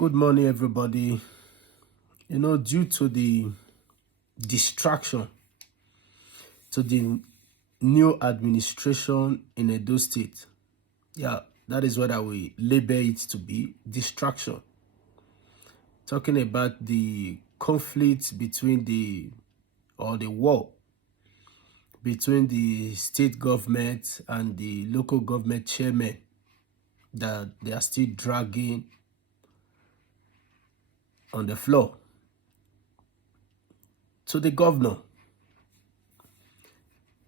Good morning, everybody. Due to the distraction to the new administration in Edo State, that is what I will label it to be, distraction. Talking about the conflict between the war between the state government and the local government chairman that they are still dragging on the floor. To the governor,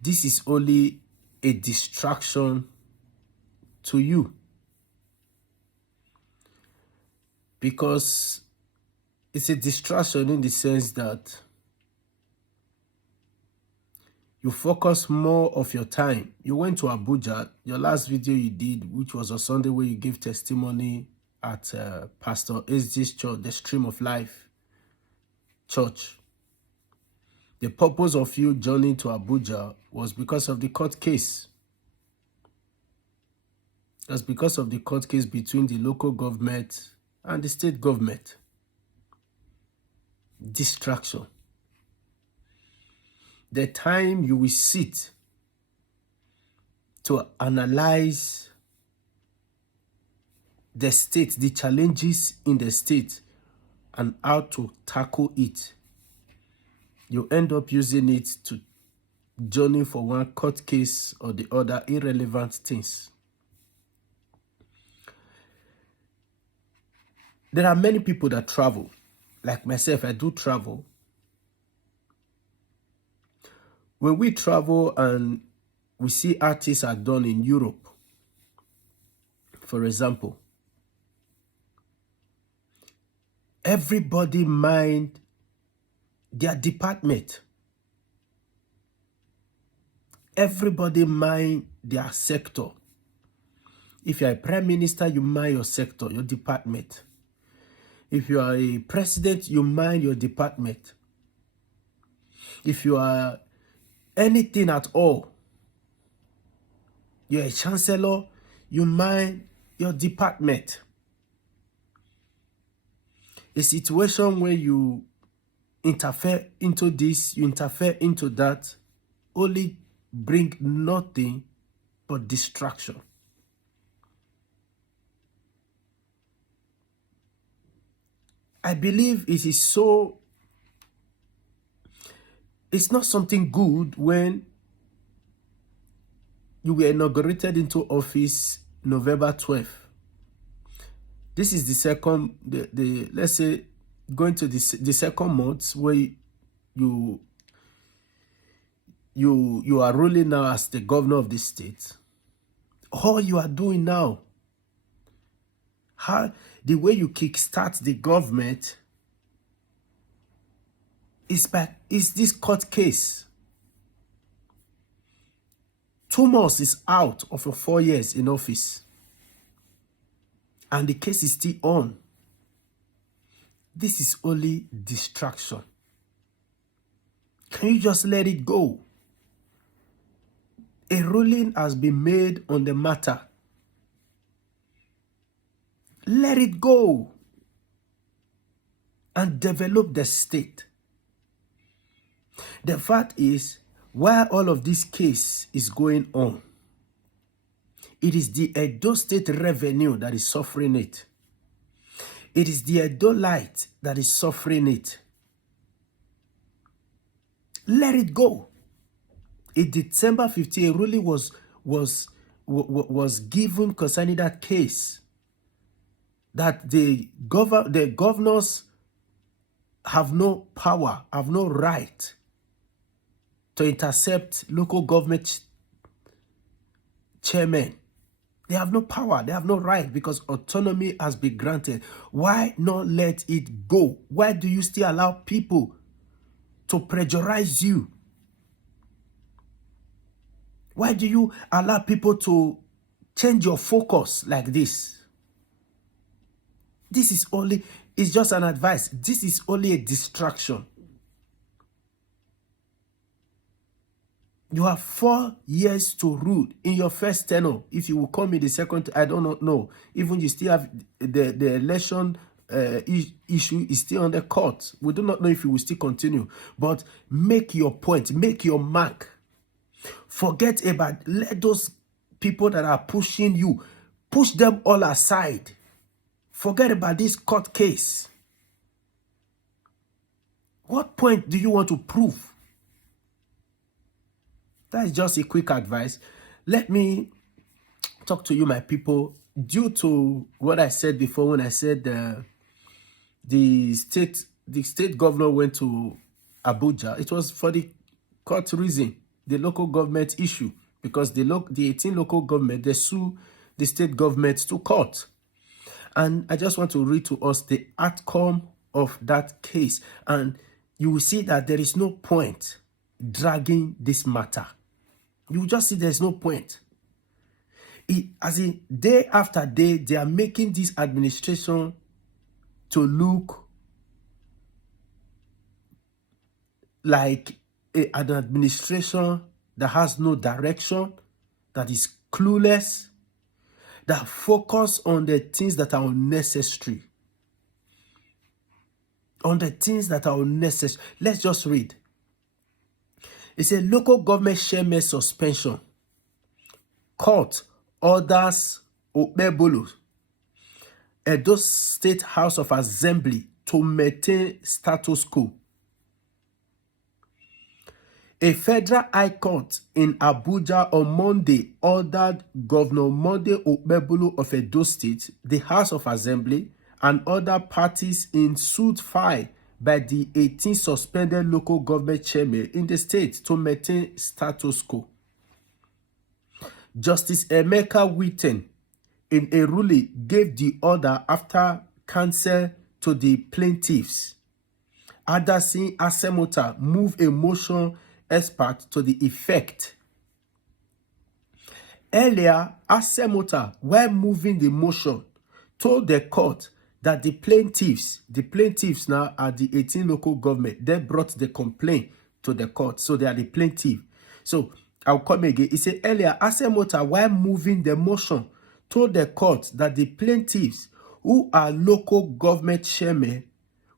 this is only a distraction to you, because it's a distraction in the sense that you focus more of your time. You went to Abuja. Your last video you did, which was on Sunday, where you gave testimony at Pastor SD's church, the Stream of Life church. The purpose of you journeying to Abuja was because of the court case. That's because of the court case between the local government and the state government. Distraction. The time you will sit to analyze the state, the challenges in the state, and how to tackle it, you end up using it to journey for one court case or the other, irrelevant things. There are many people that travel. Like myself, I do travel. When we travel and we see artists are done in Europe, for example, everybody mind their department. Everybody mind their sector. If you are a prime minister, you mind your sector, your department. If you are a president, you mind your department. If you are anything at all, you're a chancellor, you mind your department. A situation where you interfere into this, you interfere into that, only bring nothing but distraction. I believe it is so, it's not something good when you were inaugurated into office November 12th. This is the second, let's say, going to the second month where you are ruling now as the governor of the state. All you are doing now, the way you kickstart the government is this court case. 2 months is out of your 4 years in office, and the case is still on. This is only distraction. Can you just let it go? A ruling has been made on the matter. Let it go and develop the state. The fact is, while all of this case is going on, it is the Edo State revenue that is suffering it. It is the Edo light that is suffering it. Let it go. In December 15, a ruling was given concerning that case, that the governors have no power, have no right to intercept local government chairmen. They have no power, they have no right, because autonomy has been granted. Why not let it go? Why do you still allow people to pressurize you? Why do you allow people to change your focus like this? This is only, it's just an advice. This is only a distraction. You have 4 years to rule in your first tenure. If you will come in the second, I don't know. Even you still have the election issue is still on the court. We do not know if it will still continue. But make your point, make your mark. Forget about, let those people that are pushing you, push them all aside. Forget about this court case. What point do you want to prove? That is just a quick advice. Let me talk to you, my people. Due to what I said before, when I said the state governor went to Abuja, it was for the court reason, the local government issue, because the 18 local government, they sue the state government to court. And I just want to read to us the outcome of that case, and you will see that there is no point dragging this matter. You will just see there's no point. As in, day after day, they are making this administration to look like an administration that has no direction, that is clueless, that focus on the things that are unnecessary. On the things that are unnecessary. Let's just read. It says, local government chairman suspension. Court orders Okpebholo, Edo State House of Assembly, to maintain status quo. A federal high court in Abuja on Monday ordered Governor Monday Okpebholo of Edo State, the House of Assembly, and other parties in suit filed by the 18 suspended local government chairmen in the state to maintain status quo. Justice Emeka Witten, in a ruling, gave the order after counsel to the plaintiffs. Adasin Asemota moved a motion expert to the effect. Earlier, Asemota, while moving the motion, told the court that the plaintiffs now are the 18 local government, they brought the complaint to the court, so they are the plaintiff. So I'll come again. He said earlier, Asemota, while moving the motion, told the court that the plaintiffs, who are local government chairmen,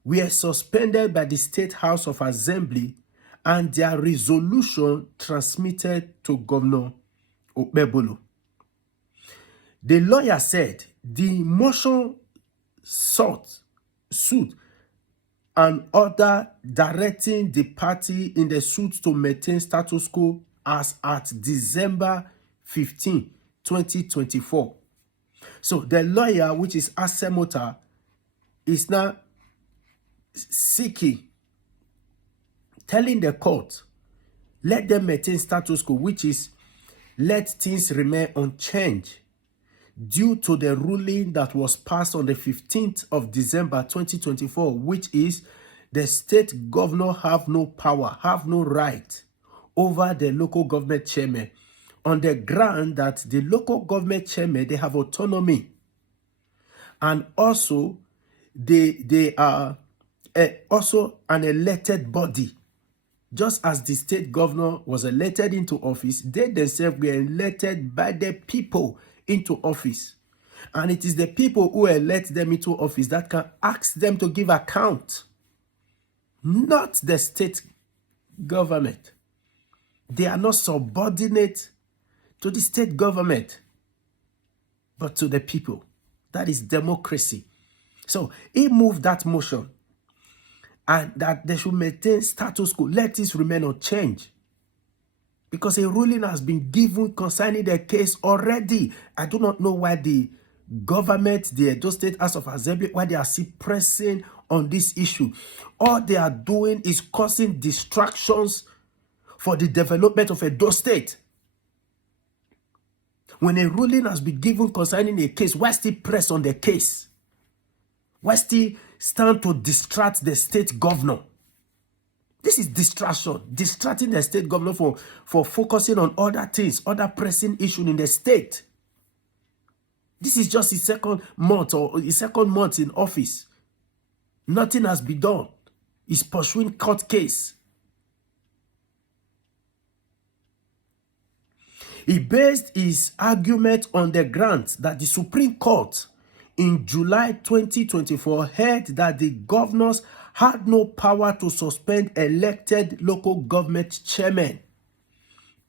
were suspended by the State House of Assembly and their resolution transmitted to Governor Okpebholo. The lawyer said the motion suit an order directing the party in the suit to maintain status quo as at December 15, 2024. So the lawyer, which is Asemota, is now seeking, telling the court, let them maintain status quo, which is let things remain unchanged, due to the ruling that was passed on the 15th of December 2024, which is the state governor have no power, have no right over the local government chairman, on the ground that the local government chairman, they have autonomy, and also they are also an elected body. Just as the state governor was elected into office, they themselves were elected by the people into office. And it is the people who elect them into office that can ask them to give account, not the state government. They are not subordinate to the state government, but to the people. That is democracy. So he moved that motion, and that they should maintain status quo. Let this remain unchanged. Because a ruling has been given concerning the case already. I do not know why the government, the Edo State House of Assembly, why they are still pressing on this issue. All they are doing is causing distractions for the development of Edo State. When a ruling has been given concerning a case, why still press on the case? Why still stand to distract the state governor? This is distraction, distracting the state governor for focusing on other things, other pressing issues in the state. This is just his second month in office. Nothing has been done. He's pursuing court case. He based his argument on the grounds that the Supreme Court in July 2024 heard that the governors had no power to suspend elected local government chairmen.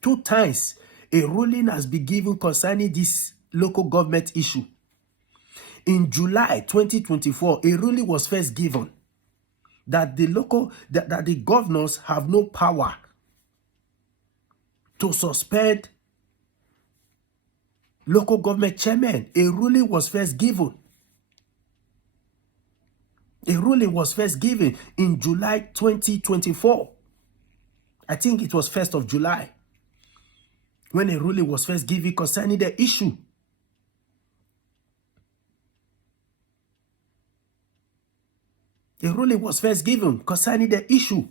2 times, a ruling has been given concerning this local government issue. In July 2024, a ruling was first given that the governors have no power to suspend local government chairmen. A ruling was first given. A ruling was first given in July 2024. I think it was 1st of July when a ruling was first given concerning the issue. A ruling was first given concerning the issue.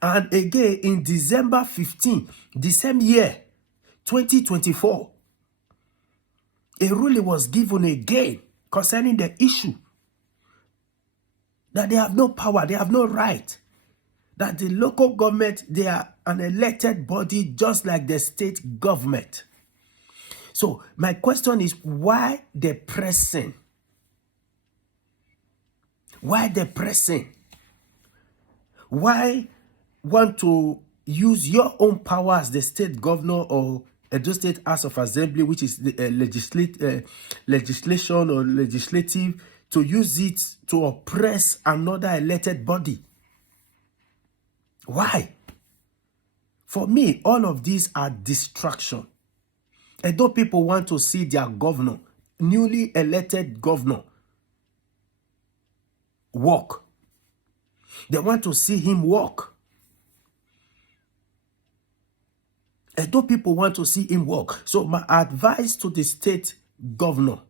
And again, in December 15, the same year, 2024, a ruling was given again concerning the issue. That they have no power, they have no right. That the local government, they are an elected body just like the state government. So my question is, why the pressing? Why the pressing? Why want to use your own power as the state governor or Edo State House of Assembly, which is the legislation or legislative, to use it to oppress another elected body? Why? For me, all of these are distraction. Edo people want to see their governor, newly elected governor, work. They want to see him work. Edo people want to see him work. So my advice to the state governor,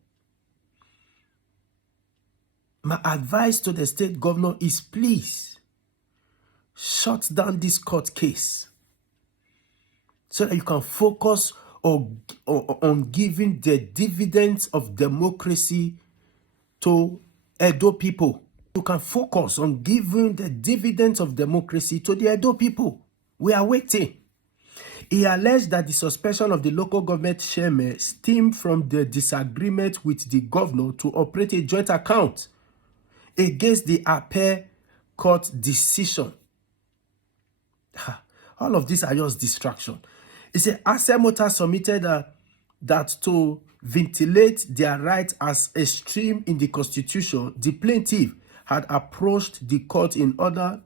is please shut down this court case so that you can focus on giving the dividends of democracy to Edo people. You can focus on giving the dividends of democracy to the Edo people. We are waiting. He alleged that the suspension of the local government chairman stemmed from the disagreement with the governor to operate a joint account against the Appeal Court decision. All of these are just distraction. He said, Access Motors submitted that to ventilate their right as a stream in the Constitution, the plaintiff had approached the court in order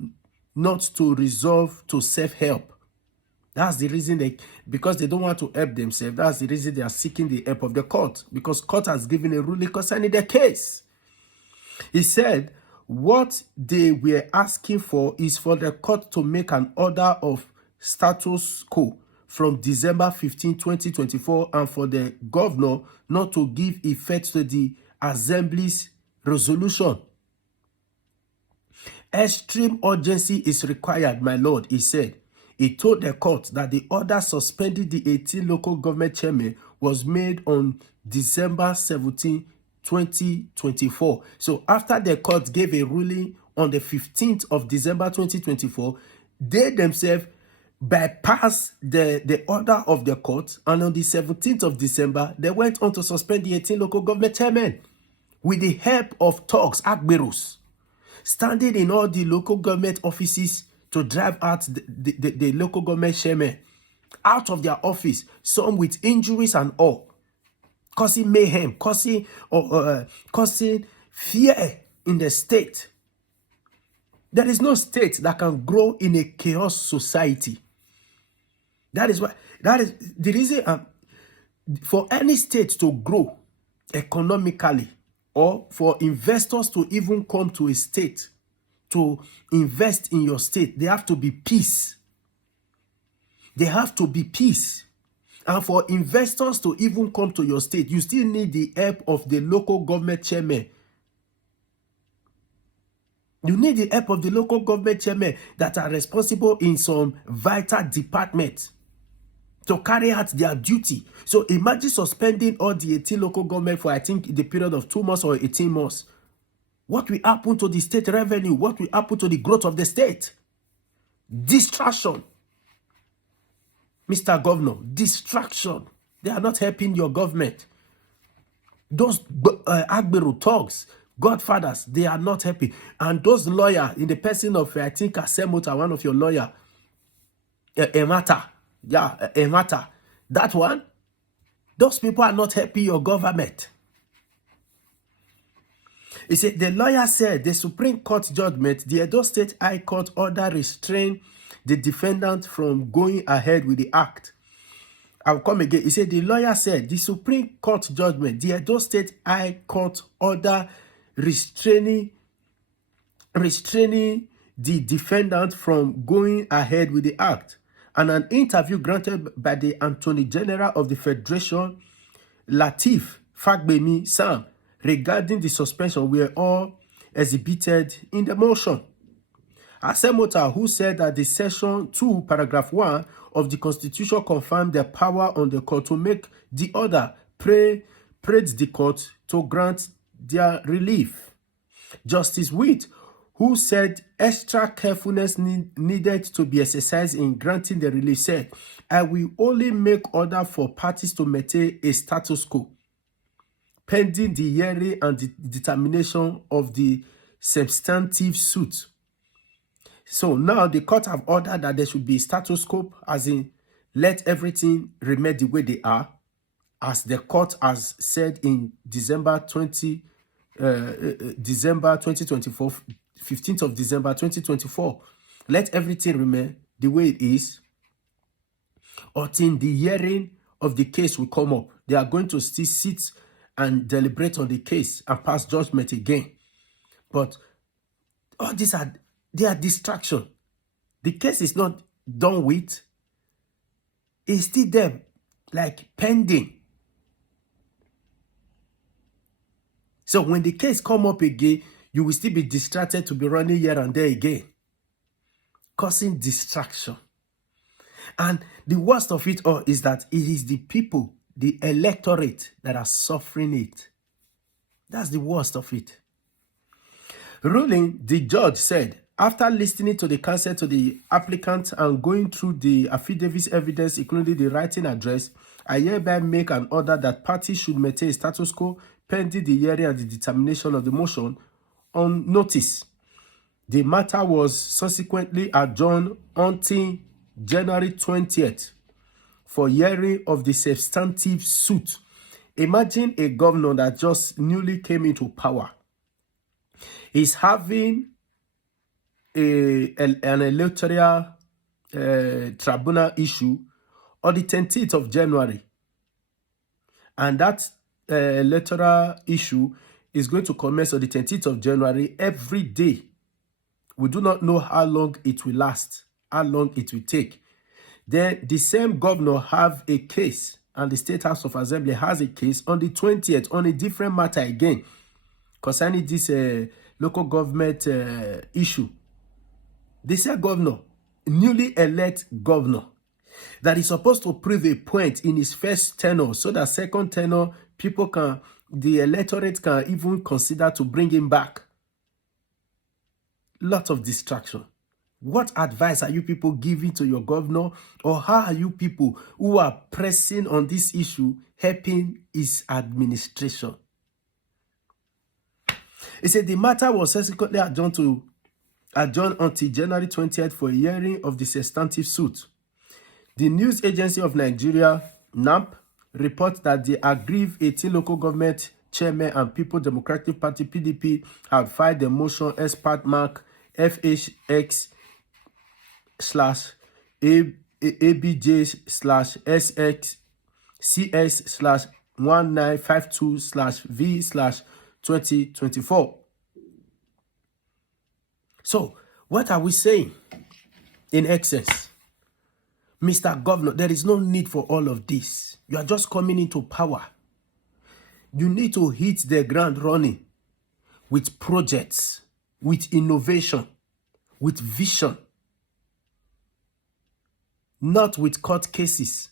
not to resolve to self-help. That's the reason because they don't want to help themselves. That's the reason they are seeking the help of the court, because court has given a ruling concerning the case. He said, what they were asking for is for the court to make an order of status quo from December 15, 2024, and for the governor not to give effect to the assembly's resolution. Extreme urgency is required, my lord, he said. He told the court that the order suspending the 18 local government chairmen was made on December 17, 2024. So after the court gave a ruling on the 15th of December 2024, they themselves bypassed the order of the court, and on the 17th of December, they went on to suspend the 18 local government chairmen with the help of thugs, Agberos, standing in all the local government offices to drive out the local government chairmen out of their office, some with injuries and all, causing mayhem, causing fear in the state. There is no state that can grow in a chaos society. That is the reason for any state to grow economically, or for investors to even come to a state to invest in your state, they have to be peace. They have to be peace. And for investors to even come to your state, you still need the help of the local government chairman. You need the help of the local government chairmen that are responsible in some vital departments to carry out their duty. So imagine suspending all the 18 local government for, I think, the period of 2 months or 18 months. What will happen to the state revenue? What will happen to the growth of the state? Distraction. Mr. Governor, distraction. They are not helping your government. Those Agbero thugs, godfathers, they are not happy. And those lawyers, in the person of, I think, Asemota, one of your lawyer, Emata, Emata, that one, those people are not happy your government. He said, the lawyer said the Supreme Court judgment, the Edo State High Court order restrained the defendant from going ahead with the act. I'll come again. He said, the lawyer said the Supreme Court judgment, the Edo State High Court order restraining the defendant from going ahead with the act. And an interview granted by the Attorney General of the Federation, Lateef Fagbemi Sam, regarding the suspension were all exhibited in the motion. Asemota, who said that the Section 2, Paragraph 1 of the Constitution confirmed the power on the court to make the order, praised the court to grant their relief. Justice Witt, who said extra carefulness needed to be exercised in granting the relief, said, I will only make order for parties to maintain a status quo, pending the hearing and the determination of the substantive suit. So now the court have ordered that there should be status quo, as in let everything remain the way they are, as the court has said in December 2024, 15th of December 2024. Let everything remain the way it is until the hearing of the case will come up. They are going to still sit and deliberate on the case and pass judgment again. But all these are distraction. The case is not done with. It's still there, like pending. So when the case come up again, you will still be distracted to be running here and there again, causing distraction. And the worst of it all is that it is the people, the electorate, that are suffering it. That's the worst of it. Ruling, the judge said, after listening to the counsel to the applicant and going through the affidavit's evidence, including the writing address, I hereby make an order that parties should maintain a status quo pending the hearing and the determination of the motion on notice. The matter was subsequently adjourned until January 20th for hearing of the substantive suit. Imagine a governor that just newly came into power is having an electoral tribunal issue on the 10th of January. And that electoral issue is going to commence on the 10th of January every day. We do not know how long it will last, how long it will take. Then the same governor have a case, and the State House of Assembly has a case on the 20th on a different matter again concerning this local government issue. The same governor, newly elected governor, that is supposed to prove a point in his first tenure so that second tenure the electorate can even consider to bring him back. Lot of distraction. What advice are you people giving to your governor, or how are you people who are pressing on this issue helping his administration? He said the matter was subsequently adjourned until January 20th for a hearing of the substantive suit. The News Agency of Nigeria, NAMP, reports that the aggrieved 18 local government chairmen and People Democratic Party (PDP) have filed a motion as part mark FHX/ABJ/SX/CS/1952/V/2024. So, what are we saying in essence? Mr. Governor, there is no need for all of this. You are just coming into power. You need to hit the ground running with projects, with innovation, with vision, not with court cases.